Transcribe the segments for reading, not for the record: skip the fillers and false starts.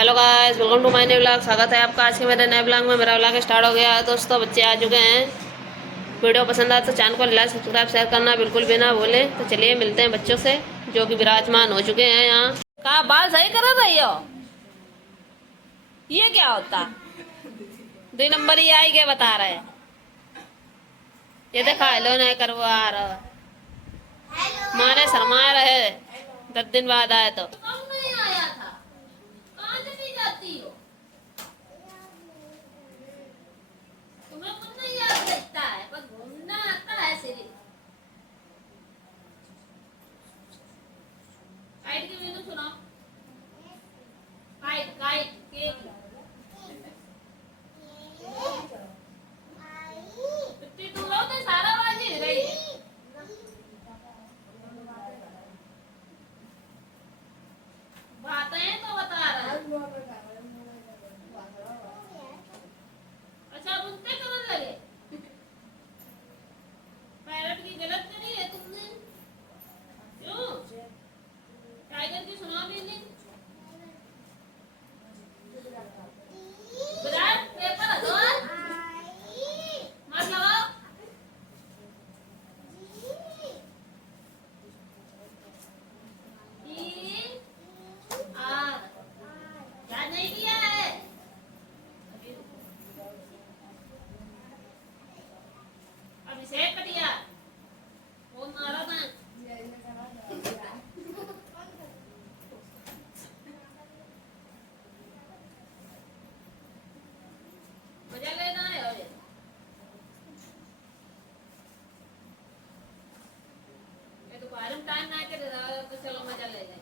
Hello guys, welcome to my new vlog. स्वागत है आपका आज के मेरे नए व्लॉग में। मेरा व्लॉग स्टार्ट हो गया है दोस्तों। बच्चे आ चुके हैं। वीडियो पसंद आए तो चैनल को लाइक सब्सक्राइब शेयर करना बिल्कुल भी ना भूलें। तो चलिए मिलते हैं बच्चों से जो कि विराजमान हो चुके हैं यहाँ। कहा बाल सही कर रही हो? ये क्या होता? 2 नंबर ये आई के बता रहे हैं। ये देखा हेलो नहीं करवा रहा, मारे शर्मा रहे। 10 दिन बाद आए तो नहीं आया था। कहाँ चली जाती हो? तुम्हें कुछ नहीं याद रहता है, बस घूमना आता है सिर्फ। काइट की मीनू सुनाओ। काइट काइट केक इतनी दूर हो तो सारा आवाज ही रही है। बातें तो बता रहा है। अच्छा अब उनसे कब लगे? पैरट की गलत नहीं है तुमने? क्यों? टाइगर की सुना भी नहीं? विराट पेपर दो मत लगाओ। याद नहीं किया है? अभिषेक कटिया वो मारा था। मजा लेना है और ये तो बारम टाइम ना के तो चलो मजा ले जाए।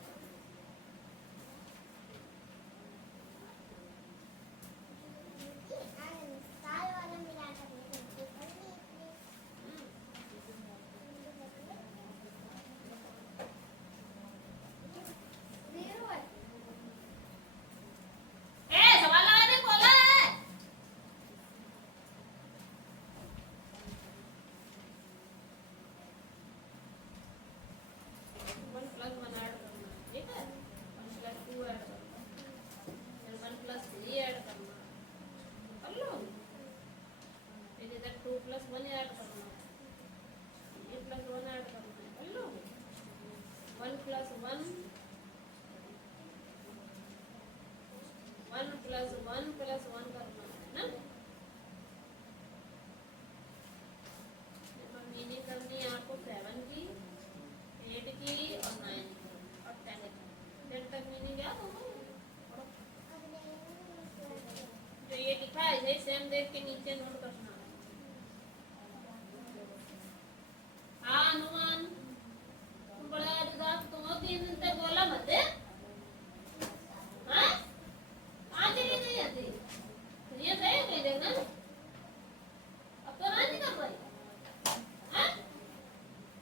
वन प्लस वन करना है ना। मीनिंग करनी है आपको 7 की, 8 की और 9 की और 10 की। 10 तक मीनिंग याद होगा। तो ये लिखा है इसे सेम देख के नीचे नोट करना। हाँ अनुमान तुम बड़ा जुदा तुम 3 दिन तक बोला मत है। ये सही नहीं देखना। अब तो राजी कर भाई। हाँ?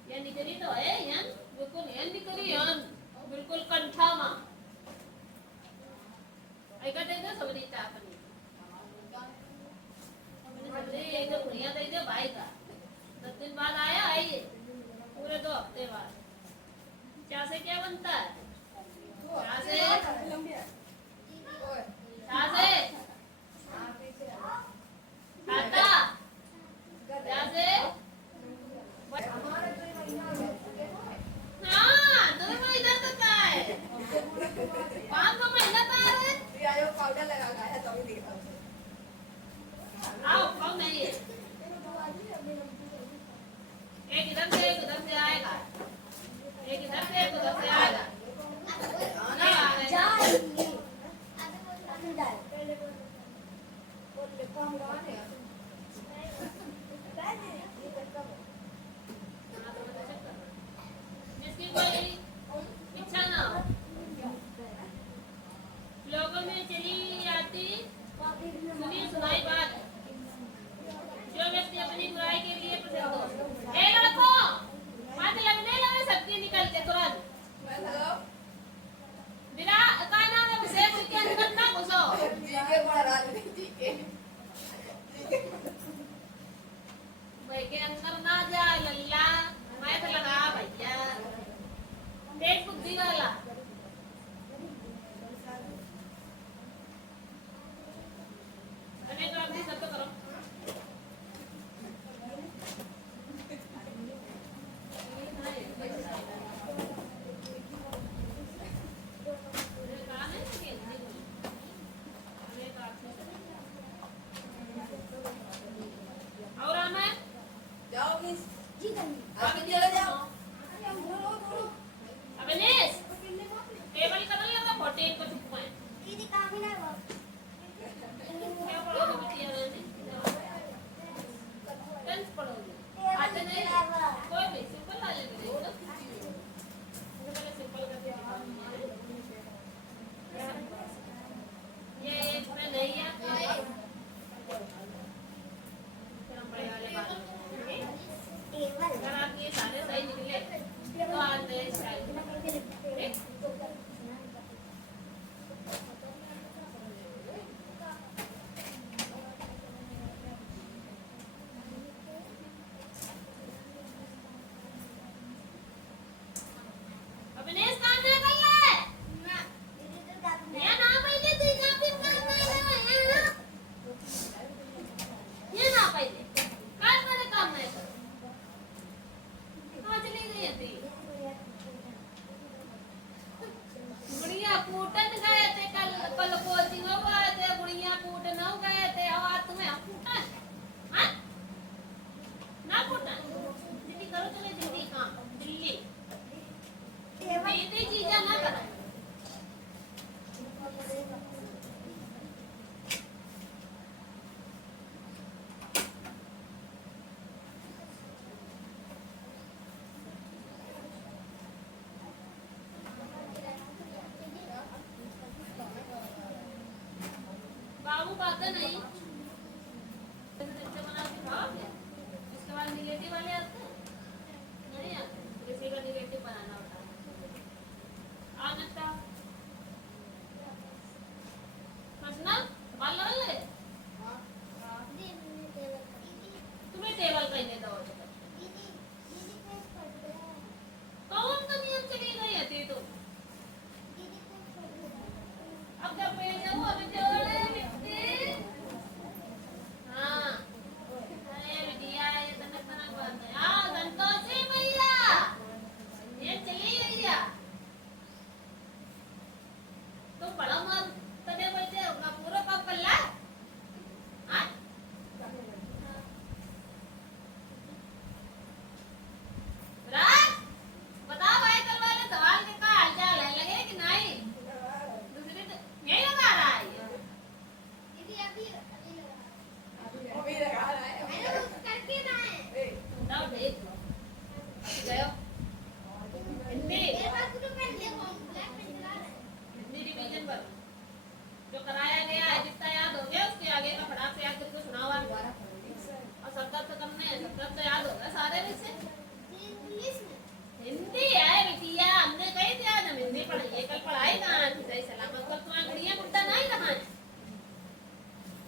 ये निकली तो है यान, बिल्कुल यान निकली यान, बिल्कुल कंठामा। ऐका दे दो सबरी चापनी। अपने सबरी एक तो कुड़िया दे दे भाई का। 10 दिन बाद आया आइए, पूरे 2 हफ्ते बाद। क्या से क्या बनता है? क्या से? क्या से? एक इधर से आएगा, एक इधर से एक उधर से आएगा। जिसकी कोई इच्छा ना हो, लोगों में चली आती सुनी सुनाई बात, जो व्यक्ति अपनी बुराई के लिए प्रसिद्ध हो। ए लड़कों, बात लगने लगे सबकी निकल के तुरंत। बिना का नाम है उसे कोई के अंदर ना घुसो। भाई के अंदर ना जा लल्ला, मैं तो लगा भैया तेज बुद्धि वाला। प्रमुख आते नहीं, बना के खाओगे, इसके बाद निगेटिव वाले आते हैं नहीं आते, किसी का निगेटिव बनाना होता है। आनता समझना बाल ले तुम्हें टेबल कहने दो कौन सा नियम चली गई है तू अब जब मैं जाऊँ अभी जोड़े मिट्टी हाँ अरे बिटिया ये तनक तनक बात है हाँ संतोषी भैया ये चली गई है तुम बड़ा मत तने बैठे होगा पूरा काम कर ला हाँ राज बताओ भाई कल वाले सवाल के का हालचाल है लगे कि नहीं दूसरी यही लगा रहा है दीदी अभी लगा रहा है अरे उस करके ना है ना देख गयो हिंदी ये बात तो कर ले ब्लैक पेन चला रहा है हिंदी रिवीजन पर जो कराया गया है जितना याद हो गया उसके आगे का फटाक से याद करके सुनावा और शब्द तो करने हैं शब्द तो याद होगा सारे वैसे इंग्लिश में हिंदी है बिटिया हमने कही थी आज हम हिंदी पढ़ाइए कल पढ़ाई कहाँ थी सही सलामत कल तुम्हारी गुड़िया गुड्डा नहीं रहा है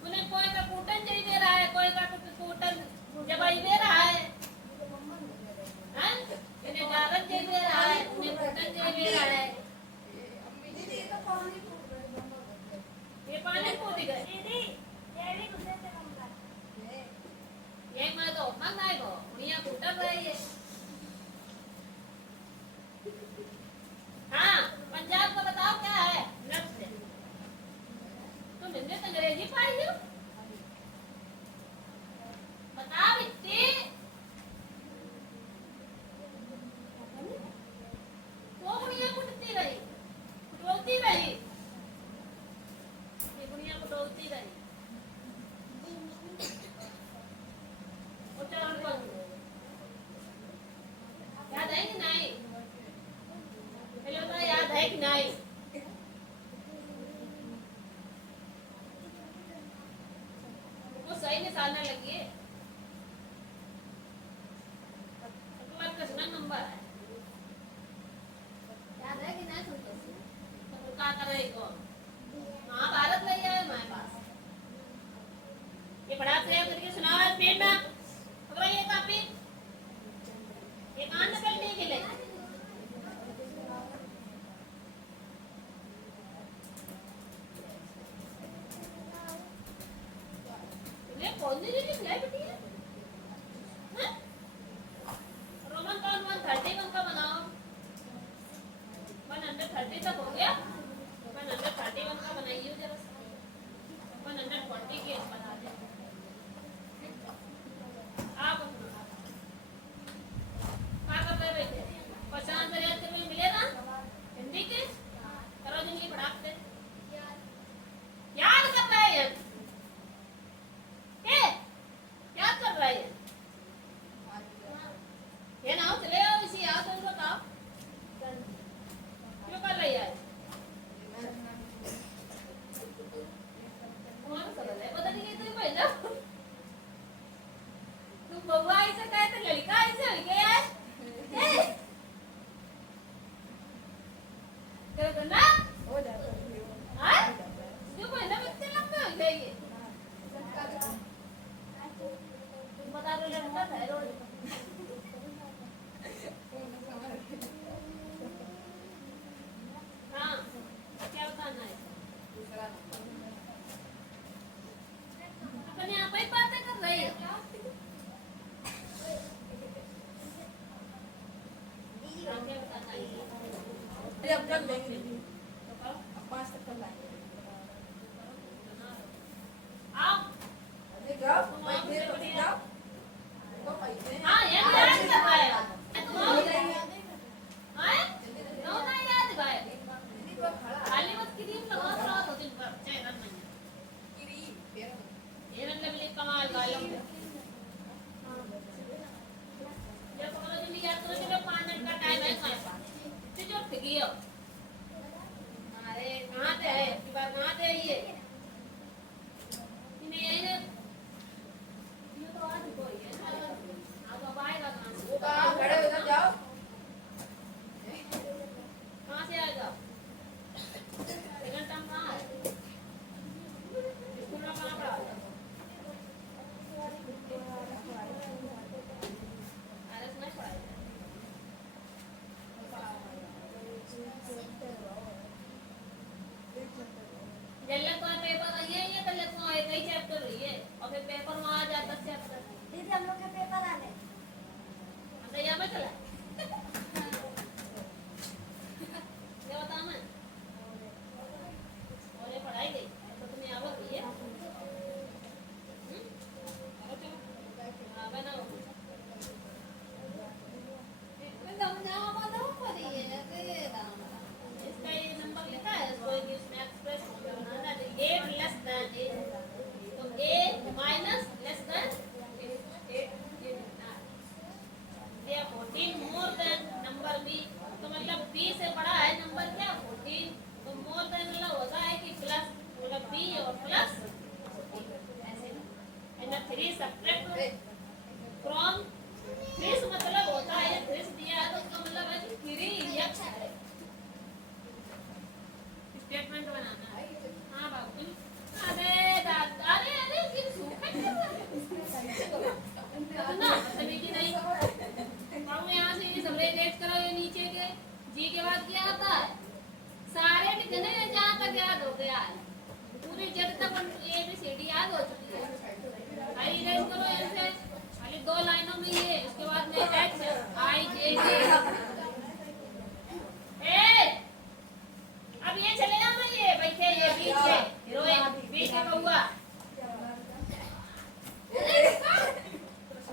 उन्हें कोई का कूटन चाहिए दे रहा है कोई का कूटन जबाई दे रहा है इन्हें जारन चाहिए दे रहा है उन्हें कूटन चाहिए दे रहा है ये पानी कूद गए दीदी ये भी गुस्से से कम कर ये मैं तो मंग आए को गुड़िया कूटन रही है हाँ पंजाब का बताओ क्या है नक्शे तुम हिंदी तो अंग्रेजी पढ़ी हो बताओ इतनी वो गुड़िया कुटती रही कुटोती रही ये गुड़िया कुटोती रही उच्चारण करो याद है कि नहीं हेलो तो याद है कि नहीं वो सही निशाना लगी तुम्हारा कितना नंबर है याद है कि नहीं संतोषी तो क्या कर रही हो महाभारत ले आए हमारे पास ये पढ़ा से करके सुनाओ स्पीड में पकड़ो ये कॉपी ये कान में करने के लिए कौन सी लिख है बेटी रोमन कौन 130 का बनाओ 130 तक हो गया 131 का बनाइए जरा 140 के बना दे आप क्या कर रहे बेटे क्वेश्चन आंसर याद करने मिले ना हिंदी के करो जिनकी पढ़ाते याद कर रहे हैं क्या कर रहा है ये ना चले आओ इसी आओ तुम बताओ क्यों कर रही है तुम्हारा सरल है बदल गई तो जल्ले तो पेपर ये तो लेते हैं एक ही चैप्टर है और फिर पेपर में आ जाता चैप्टर। दीदी हम लोग के पेपर आ गए। अंदर यहाँ में चला क्या बता मैं और ये पढ़ाई गई तो तुम्हें आवत है हाँ बना इसका ये नंबर लिखा है इसको इसमें एक्सप्रेस बनाना है ए लेस देन ए तो A minus less than 14 more than number B तो मतलब बी से बड़ा है नंबर क्या 14 तो मोर देन मतलब होता है कि प्लस मतलब बी और प्लस ऐसे एंड 3 सब्ट्रैक्ट फ्रॉम 3 मतलब होता है 3 दिया है तो उसका मतलब है कि 3 एक्स है स्टेटमेंट बनाना है हाँ बाबू अरे दादा अरे किस सूखा ना तमीज़ नहीं बाबू यहाँ से ये सब रेट करो ये नीचे के जी के बाद क्या आता है सारे ठिकाने जहाँ तक याद हो गया है पूरी जब तक ए बी सी डी याद हो चुकी है आई रेट करो ऐसे खाली 2 लाइनों में ये इसके बाद में एक्स आई जे ए अब ये चलेगा ना ये बैठे ये बीच से हीरोइन बीच के कौवा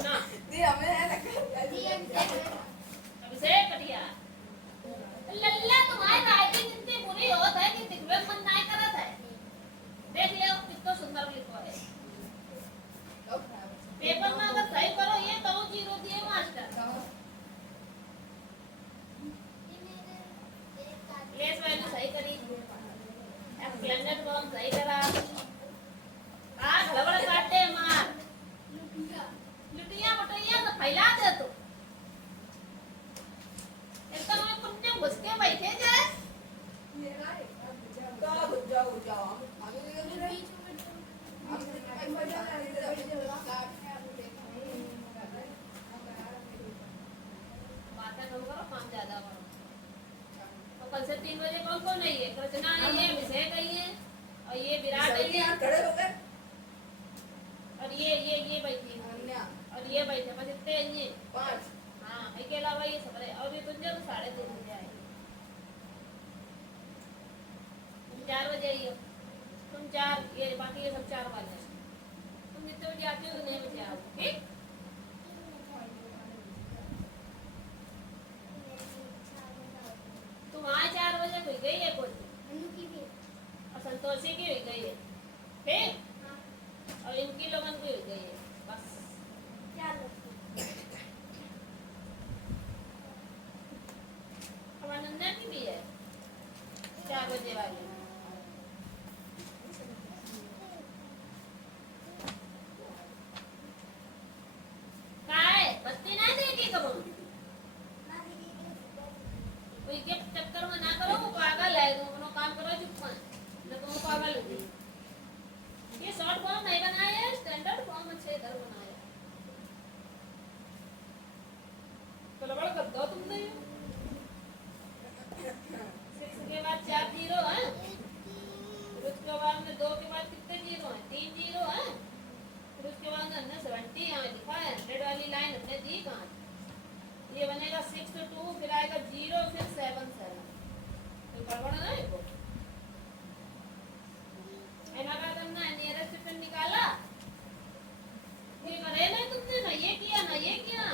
ना दी हमें है ना अब से कटिया लल्ला तुम्हारी राइटिंग इतनी बुरी होत है कि दिखवे मन नहीं करत है देख ले कितना सुंदर लिखो है पेपर में अगर सही करो ये तो 0 दिए मास्टर लेस वैल्यू सही करी स्प्लेंडर फॉर्म सही करा आज लवड़ काटे मार लुटिया बटैया तो फैला दे तो एकदम में पुण्य घुस के बैठे जाए जाओ बातें कम करो काम ज्यादा करो तो कल से 3 बजे कौन कौन नहीं है कृष्णा नहीं है अभिषेक नहीं है और ये विराट नहीं है खड़े हो गए और ये बैठी और ये बैठे बस इतने ही हैं 5 हाँ इसके अलावा ये सब रहे और ये तुम जब 3:30 बजे आए तुम 4 बजे आई हो तुम 4 ये बाकी ये सब 4 वाले तुम जितने बजे आते हो उतने बजे आओ ठीक तुम आज 4 बजे कोई गई है कोई और संतोषी की हुई गई है ठीक और इनकी लोगन की हुई गई है बस हमारे नंदन की भी है 4 बजे वाली कहाँ है बत्ती नहीं देगी कब कोई के चक्कर में ना करो वो पागल है तुम अपना काम करो चुप न तुम पागल हो गई ये शॉर्ट फॉर्म नहीं बनाया है स्टैंडर्ड फॉर्म अच्छे इधर बनाया तो लबड़ कर दो तुमने 6 के बाद 4 जीरो है फिर उसके बाद में 2 के बाद कितने जीरो हैं 3 जीरो हैं फिर उसके बाद हमने 70 यहाँ लिखा है 100 वाली लाइन हमने दी कहाँ ये बनेगा 6 to 2 फिर आएगा 0 फिर 7 7 तो गड़बड़ है ना इसको ऐना का करना है नियरेस्ट फिर निकाला ये करे नहीं तुमने ना ये किया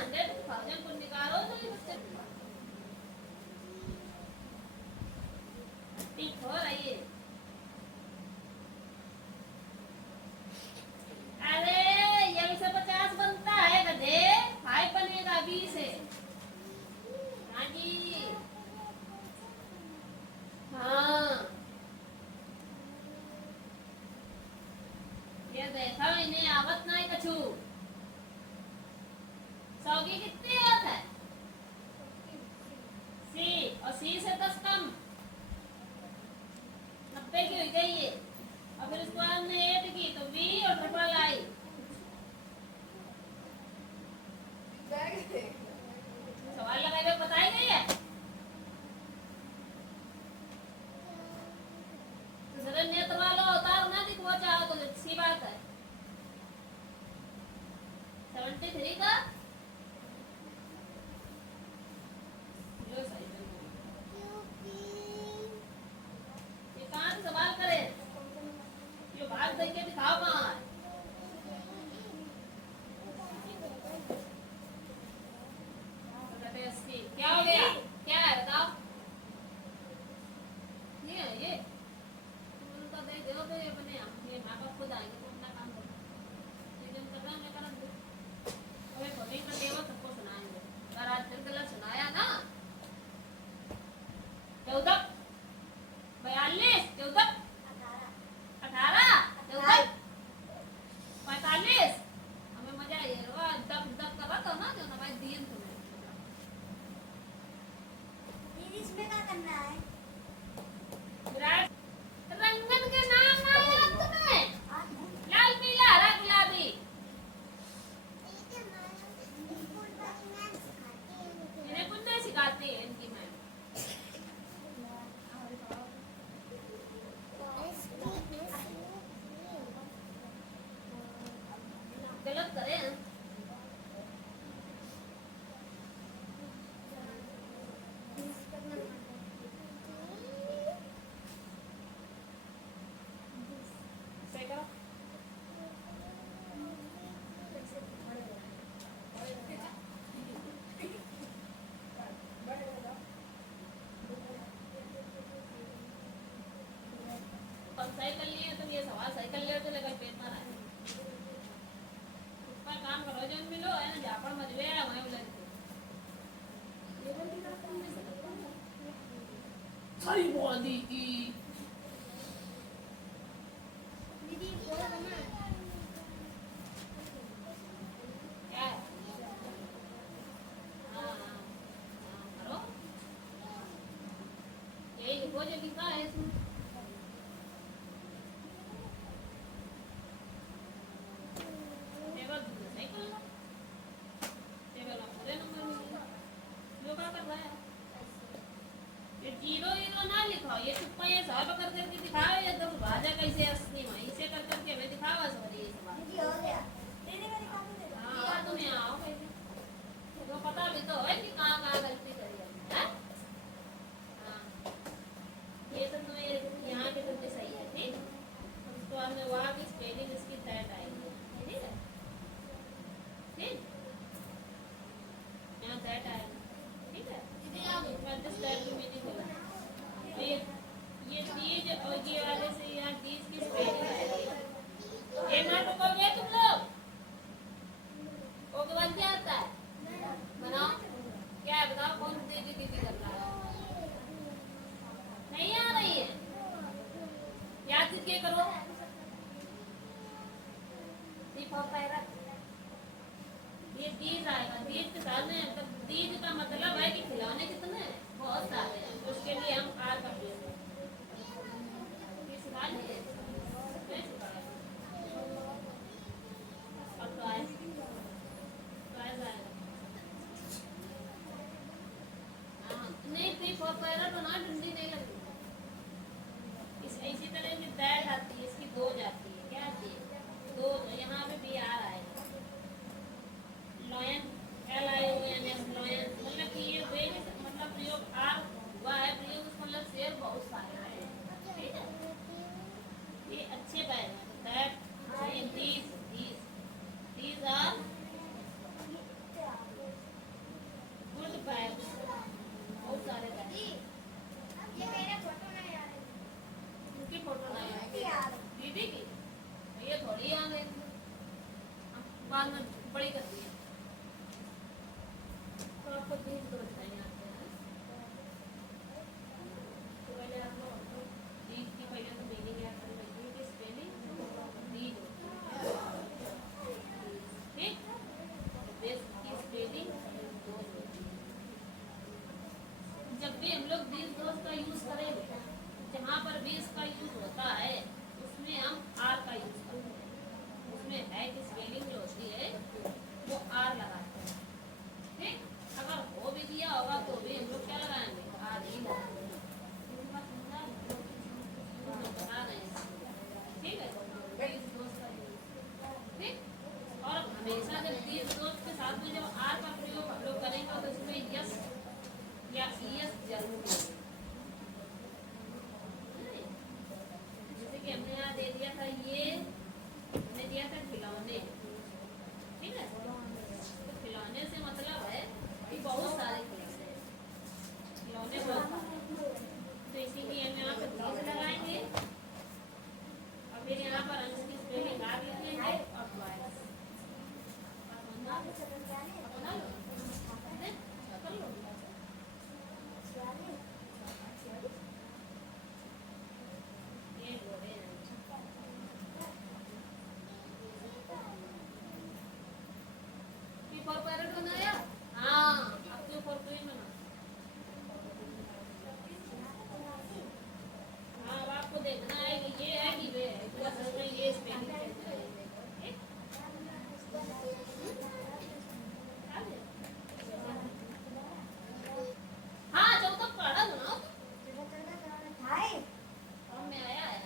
100,000 को निकालो तो ये बच्चे ठीक हो रही है अरे ये 150 बनता है गधे 5 बनेगा 20 है हाँ जी हाँ ये देखा इन्हें आवत नहीं कछु 100 की कितनी आवत है सी और सी से 10 कम 90 की हो गई है और फिर उसके बाद हमने 8 की तो V और ट्रिपल आई सवाल लगाए हुए बताई गई है तो सर नेत्र वालों 23 का यो सही है। ये कहाँ से सवाल करे? यो भाग देख के दिखाओ कहाँ है? क्या हो गया? क्या है बताओ? ये तुम तो दे दो तो ये अपने ये माँ बाप खुद आएंगे तो अपना काम करो। लेकिन कर रहा मैं कर दूँ। अबे भवी का देवा सबको सुनाएंगे। अगर आज दिन गलत सुनाया ना 14 42 14 18 14 45 हमें मजा आई है वो दब दब कर रहा था ना जो हमारे दिन तुम्हें दीदी इसमें क्या करना है? विराट रंगन के नाम ना याद तुम्हें लाल पीला हरा गुलाबी इन्हें कुछ नहीं सिखाती है इनकी मैम गलत करे हैं सही करो तुम सही कर लिए तुम ये सवाल सही कर लिए तो लेकर पेट मारा है पर काम करो जो मिलो है ना जापड़ मजबे है वहीं मिले सही बोल दी की दीदी बोलो ना। क्या है हाँ करो यही लिखो जो लिखा है इसमें टेबल सही कर लो टेबल में पूरे नंबर मिलेंगे जो क्या कर रहा है ये जीरो हीरो ना लिखाओ ये चुप्पा ये सब कर करके दिखाओ ये तो भाजा कैसे असली में इसे कर करके हमें दिखाओ सॉरी ये सवाल दीदी हो गया। दीदी मेरी कॉपी दे दो। हाँ तुम्हें आओ कैसे तो पता भी तो है कि कहाँ कहाँ गलती करी हमने हैं? हाँ ये तो तुम्हें यहाँ के तुमने सही है ठीक तो हमने वहाँ की स्पेलिंग इसकी दैट आएगी ठीक है ठीक यहाँ दैट आएगा ठीक है दीदी आओ। मैं दिस दैट की मीनिंग बोला ये तीज और ये वाले से यहाँ तीज की स्पेलिंग आएगी ये ना रुकोगे तुम लोग ओके बन क्या आता है बनाओ क्या है बताओ कौन दीदी दीदी कर रहा है नहीं आ रही है याद करके करो ये तीज आएगा तीज के साथ में मतलब तीज का मतलब है कि खिलौने कितने हैं? बहुत सारे हैं उसके लिए हम आर का प्रयोग करते हैं ये सिखा लिए नहीं सिखाया अब तो आए आएगा हाँ नहीं प्री फॉर पैरा तो ना डंडी नहीं लगती इसी तरह की दैट आती है इसकी दो जाती है क्या आती है दो यहाँ पे भी आ रहा है लॉयन LIONS लॉयन मतलब कि ये वे मतलब प्रयोग आर हुआ है प्रयोग मतलब शेर बहुत सारे हैं ठीक है ये अच्छे बैग हैं that these are good bag बहुत सारे बैग ये मेरे फोटो नहीं आ रहे। उनकी फोटो नहीं है दीदी आ रही। दीदी की ये थोड़ी याद है बाद में बड़ी कर दी है तो आपको बीज तो बताएंगे आते हैं तो पहले आपको बीज की पहले तो मीनिंग याद कर लीजिए कि स्पेलिंग बीज ठीक बेस की स्पेलिंग जब भी हम लोग बीज दोष का यूज करेंगे जहाँ पर बीज का यूज होता है उसमें हम आर का यूज करते हैं उसमें है कि स्पेलिंग जो होती है P4 पैरेट बनाया? हाँ, अब Q4 क्यों बना? हाँ, अब आपको देखना है कि ये है कि वे है। प्लस में ये स्पेलिंग चेंज है। हाँ, चौथा पढ़ा दो ना। फॉर्म में आया है।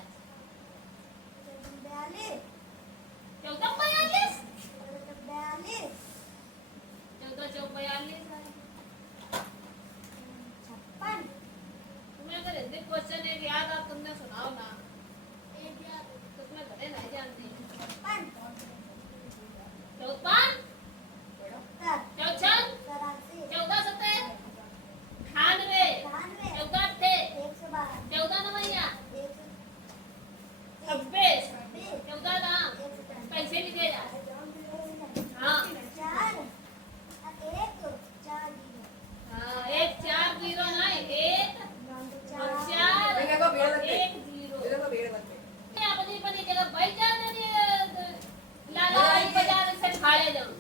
1442? 14 चौक 42 है। तुम्हें अगर हिंदी क्वेश्चन एक याद आ तुमने सुनाओ ना। तो तुम्हें घरे नहीं जानती। 54 चौछन 14 सत्ते 98 14 अट्ठे 14 नवैया 26 14 दाम पैसे लिखे जा। हाँ हाँ, 1 4 0 नहीं 1 और 4 मेरे को भीड़ लगती 1 0। मेरे को भीड़ लगती अपनी अपनी जगह बैठ जाने दिए। लाला बाजार से खाए जाऊं।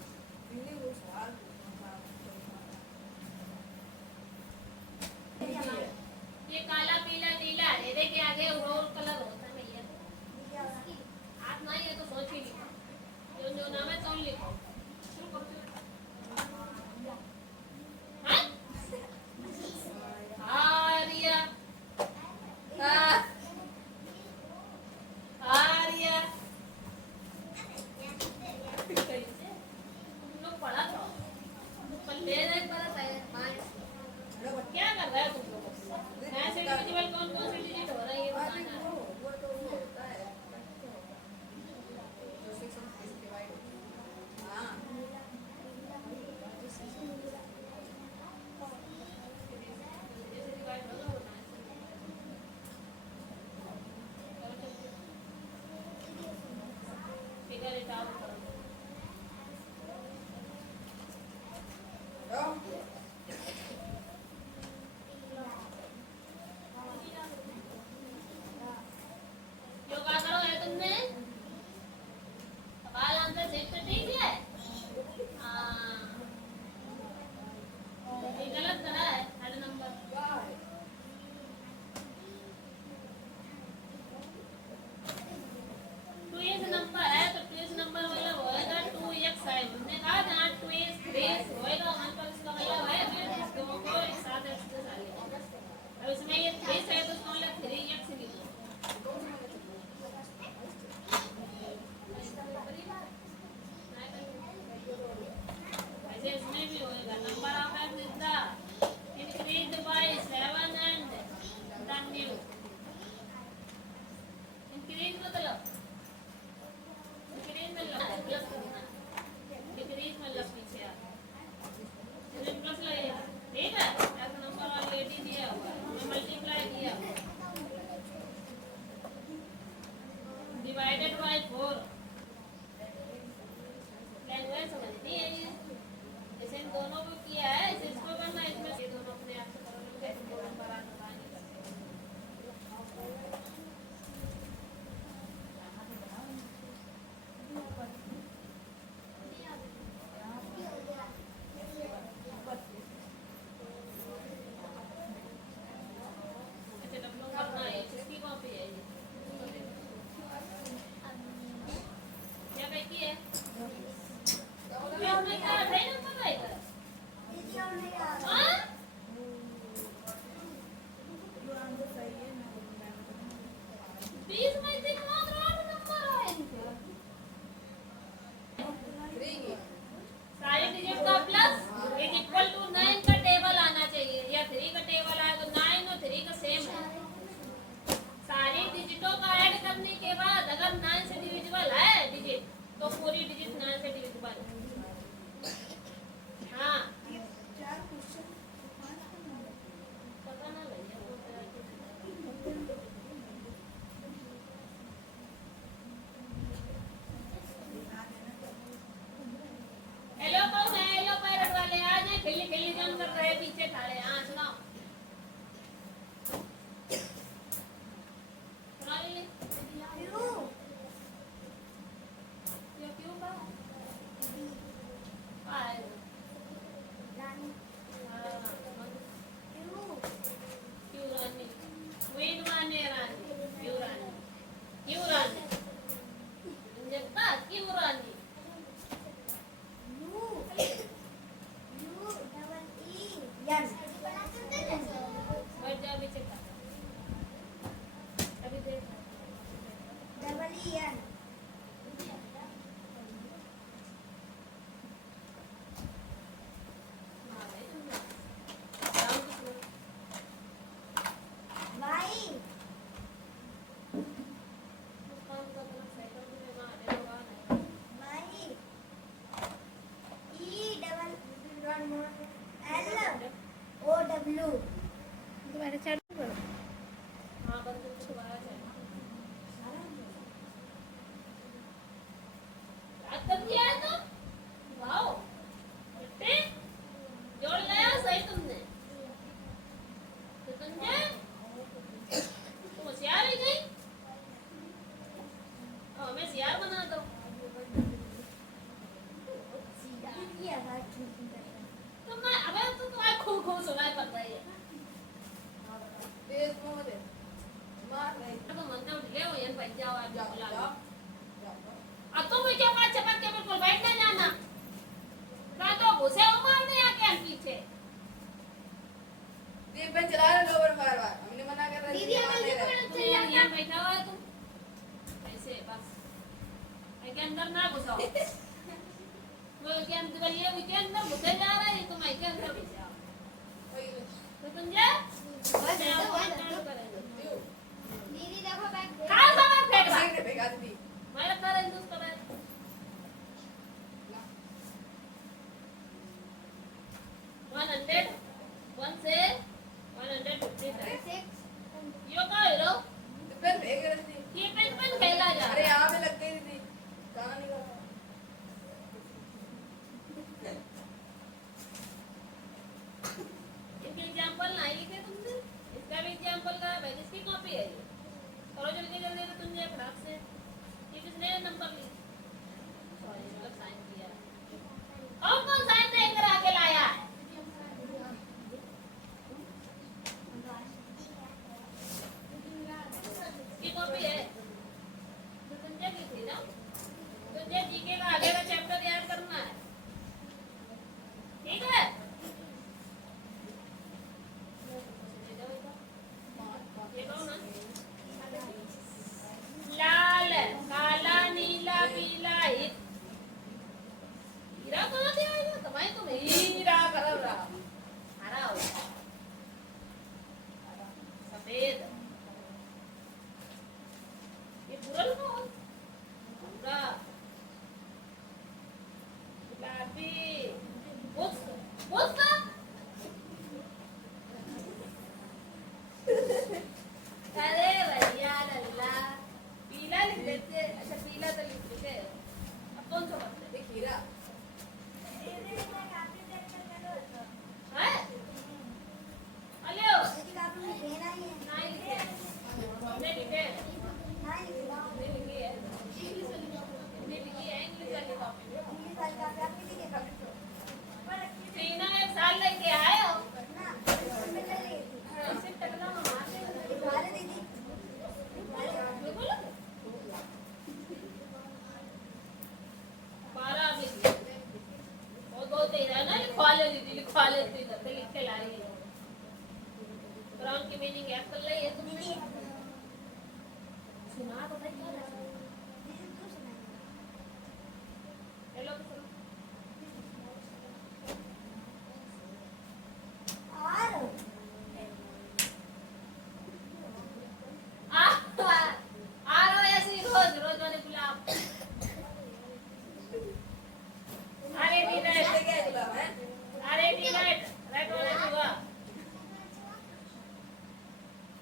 दिल्ली वो सवाल ये काला पीला नीला रेरे के आगे और कलर होता है भैया। आप नहीं है तो सोच ही लिखो। जो नाम है तो लिखो। शुरू करो। हाँ? आर्या आर्या तुम लोग पढ़ा तो पर ले रहे पर क्या कर रहे हो तुम लोग? मैं से इंडिविजुअल कौन कौन से डिजिट हो रहा है ये बताना। वो तो वो होता है जो 6 और 6 डिवाइड होता है। हाँ फिगर इट आउट करो। जो क्या करो है तुमने सवाल आंसर सेट कर ठीक है। हाँ ये गलत करा है हेड नंबर। क्या है टू इज नंबर है तो टू इज नंबर मतलब होएगा 2x है। हमने कहा जहाँ 2 इज 3 होएगा वहाँ पर इसका मतलब है हमें इस दोनों को एक साथ x के साथ लिखना। अब इसमें ये 3 है तो इसका मतलब 3x लिखो। ऐसे इसमें भी होएगा number of x is the increased by 7 and the new increase मतलब इंक्रीज में लग प्लस डिक्रीज में लग पीछे आ इसमें प्लस लगेगा ठीक है। ऐसा नंबर ऑलरेडी दिया हुआ है हमने मल्टीप्लाई किया डिवाइडेड बाय 4। लैंग्वेज समझती है ये जैसे इन दोनों को किया है ऐसे इसको करना है। इसमें ये दोनों अपने आप से करोगे तो दो नंबर आ अच्छा डब्लू करना है किसकी कॉपी है ये क्या कहती है इसमें क्या है नंबर है इधर। हाँ? बीस में से कौन रोड नंबर है इनके? सारे डिजिट का प्लस इज इक्वल टू 9 का टेबल आना चाहिए या 3 का टेबल आए तो 9 और 3 का सेम है। सारी डिजिटों का ऐड करने के बाद अगर 9 से डिविजिबल है डिजिट तो पूरी डिजिट 9 से डिविजिबल है। हाँ पता ना भैया वो तरह के हेलो अच्छा किया है तो वाओ बेटे जोड़ लिया सही तुमने तो समझे तुम होशियार ही गई और हमें होशियार बना दो तुम ना अबे तू तो खूब खूब सुनाई पड़ रही है तेज मुंह दे मार नहीं तो मन उठ गए हो ये बच जाओ आप जाओ बुला जाओ लो जाओ अब तुम मुझे वहां चपक के बिल्कुल बैठ ना जाना ना तो घुसे हो मारने आके हम पीछे दीप पे चला रहे लोवर बार बार हमने मना कर रही दीदी, थी हमें मारने ये रहे तुम यहाँ बैठा हुआ है तुम ऐसे बस के अंदर ना घुसाओ वो के अंदर ये के अंदर घुसे जा रहे हैं तुम के अंदर घुस जाओ वही तो समझे मैं आपको चालू करेंगे क्यों दीदी देखो बैग कहाँ सामान फेंक रहा सीट पे बेगा दी मैं करेंगे उसका मैं ना 100 1 से 150 तक 6 यो का हीरो तो फिर फेंक रही थी ये पेन खेला जा अरे रहा यहाँ पे लग गई थी कहाँ निकला एक एग्जांपल नहीं लिखे तुमने इसका भी एग्जांपल का है किसकी कॉपी है ये करो जल्दी जल्दी तो तुमने फटाक से ये किसने नंबर ली सॉरी मतलब साइन किया कौन कौन साइन नहीं करा के लाया है की कॉपी है तो तुमने की थी ना तुझे जीके का आगे का चैप्टर याद करना है ठीक है ये कहो ना लाल काला नीला पीला हीरा कहाँ से आएगा कमाई तुम हीरा कर रहा हरा हो सफेद ये पूरा लो पूरा गुलाबी बुक्स बुक्स अरे भैया लल्ला पीला लिख लेते अच्छा पीला तो लिख लेते अब कौन सा पढ़ते एक हीरा हैं अलियो दीदी आप ने देना ही है नहीं लिखे हमने लिखे हमने लिखी है हमने लिखी है इंग्लिश वाली कॉपी में इंग्लिश वाली का आप नहीं देखा तीनों एक साल लेके आए हो ना मैं ले ली ऐसे टकला मारते हो तुम्हारे दीदी बिल्कुल 12 अभी बहुत बहुत तेरा ना लिखवा लेती तो लिख के ला रही है ग्राउंड की मीनिंग याद कर ले ये तुमने सुना तो क्या दीदी तू सुना हेलो और आ रहा है ऐसे रोज रोज वाले गुलाब अरे डी ऐसे राइट क्या गुलाब है अरे डी राइट राइट वाले चुगा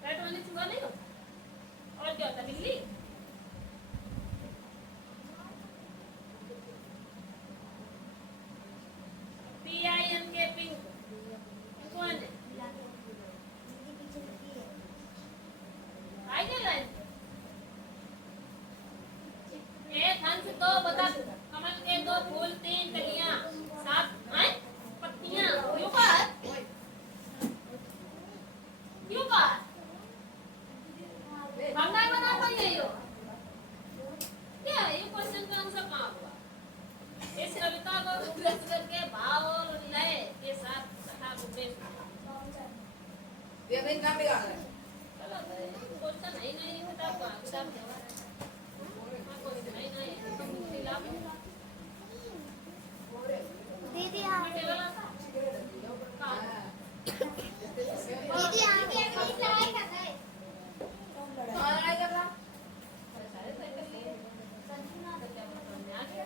राइट वाले चुगा नहीं हो और क्या होता बिल्ली PIN के पिंक कौन है दीदी पीछे लिखी है आई क्या लाइन एक हंस दो बतख कमल के दो फूल तीन कलियां सात हैं पत्तियां क्यों बात क्यों बात हम नहीं बना पाए यो क्या है ये क्वेश्चन का आंसर कहाँ हुआ इस कविता को व्यक्त करके भाव और लय के साथ कथा उपदेश ये भाई नाम बिगाड़ रहा है गलत है क्वेश्चन है ही नहीं किताब का किताब क्या है क्वेश्चन है ही नहीं खिलाफ दीदी हाँ टेबल आता कहाँ दीदी आगे अभी लड़ाई कर रहे हैं कहाँ लड़ाई कर रहा सारे साइकिल लिए संजना तो क्या बोलते हैं आ गया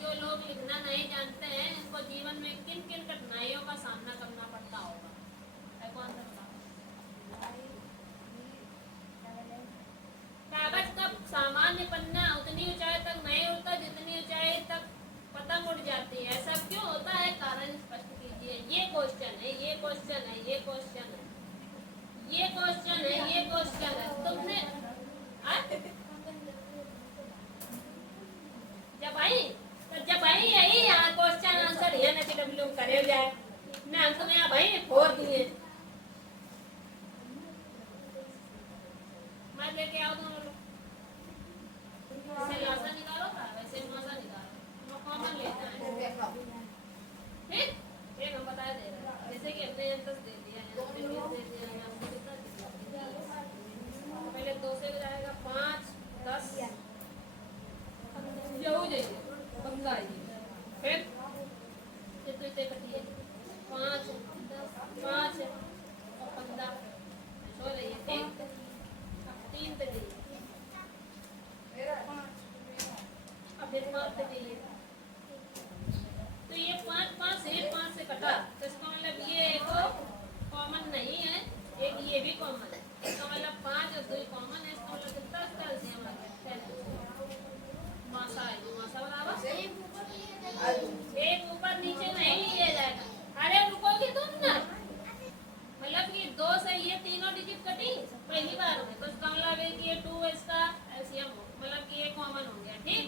जो लोग लिखना नहीं जानते हैं इनको जीवन में किन किन कठिनाइयों का सामना करना पड़ता होगा? है कौन सा बताओ? कागज का सामान्य पन्ना उतनी ऊंचाई तक नहीं उड़ता जितनी ऊंचाई तक पतंग उड़ जाती है। ऐसा क्यों होता है? कारण स्पष्ट कीजिए। ये क्वेश्चन है, ये क्वेश्चन है, ये क्वेश्चन है, ये क्वेश्चन है, ये क्वेश्चन है। तुमने जब भाई यही यहाँ क्वेश्चन आंसर ये ना डब्ल्यू करे जाए ना हम तुम्हें यहाँ भाई फोड़ दिए। मैं लेके आओ तुम लोग वैसे लाशा निकालो था, वैसे माशा निकालो, कॉमन लेना है। ठीक, एक हम बता दे रहे हैं जैसे कि हमने एंट्रेंस दे दिया है, दे दिया है, हमको कितना दिया? पहले 2 से जाएगा 5 10 ये हो जाएगा 15 फिर ये तो इतने कटिए 5 5 और 15 हो रही है। ठीक, 3 पे गई, अब 5 पे गई। तो ये 5 से कटा, तो इसका मतलब ये एक कॉमन नहीं है, एक ये भी कॉमन है। इसका मतलब 5 और 2 कॉमन है। इसका मतलब कितना कैल्शियम आ गया? मासा है, मासा बराबर एक ऊपर नीचे नहीं लिया जाएगा। अरे रुकोगे तुम ना, मतलब कि 2 से ये तीनों डिजिट कटी पहली बार में, तो इसका मतलब है कि ये 2 इसका एलसीएम हो, मतलब कि ये कॉमन हो गया। ठीक,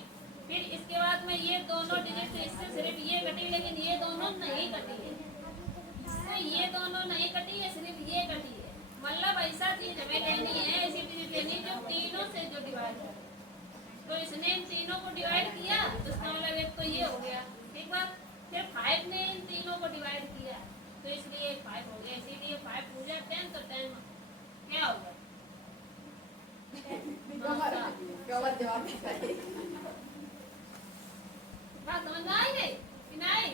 फिर इसके बाद में ये दोनों डिजिट से इससे सिर्फ ये कटी, लेकिन ये दोनों नहीं कटी है, इससे ये दोनों नहीं कटी है, सिर्फ ये कटी है। मतलब ऐसा चीज हमें लेनी है, ऐसी डिजिट लेनी जो तीनों से जो डिवाइड हो। तो इसने इन तीनों को डिवाइड किया, तो इसका मतलब एक तो ये हो गया। ठीक बात, फिर 5 ने इन तीनों को डिवाइड किया, तो इसलिए 5 हो गया। इसीलिए 5 पूजा 10 तो 10 क्या होगा? बात समझ में आई गई कि नहीं?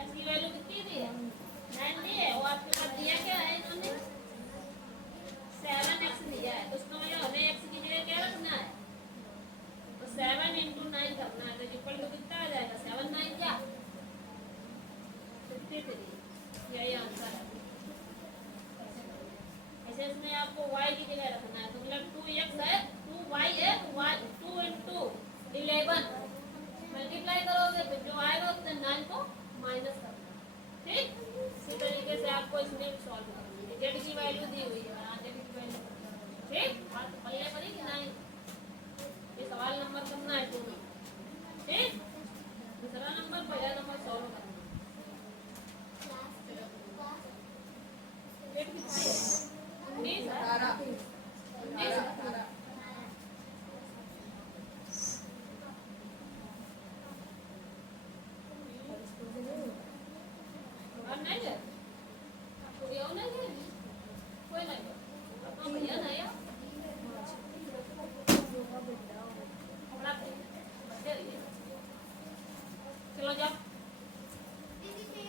इसकी वैल्यू कितनी दी है? 9 दी है। और आपके पास दिया क्या है? इन्होंने 7x दिया है, तो उसका मतलब हमें x की जगह क्या रखना है? तो 7 × 9 करना है, तो इक्वल टू कितना आ जाएगा? 7 9 क्या 53। यही आंसर है। ऐसे इसमें आपको y की जगह रखना है, तो मतलब 2x है, 2y है, तो y 2 × 11 मल्टीप्लाई करोगे, फिर जो आएगा उससे 9 को माइनस करना। ठीक, इसी तरीके से आपको इसमें सॉल्व करना है। जेड की वैल्यू दी हुई है, ठीक, बात पल्ले पड़ी कि नहीं? ये सवाल नंबर करना है तुम्हें। ठीक, दूसरा नंबर, पहला नंबर सॉल्व करना। डेट कितनी है? 19 है। 19 और नहीं है, कोई और नहीं है, कोई नहीं है।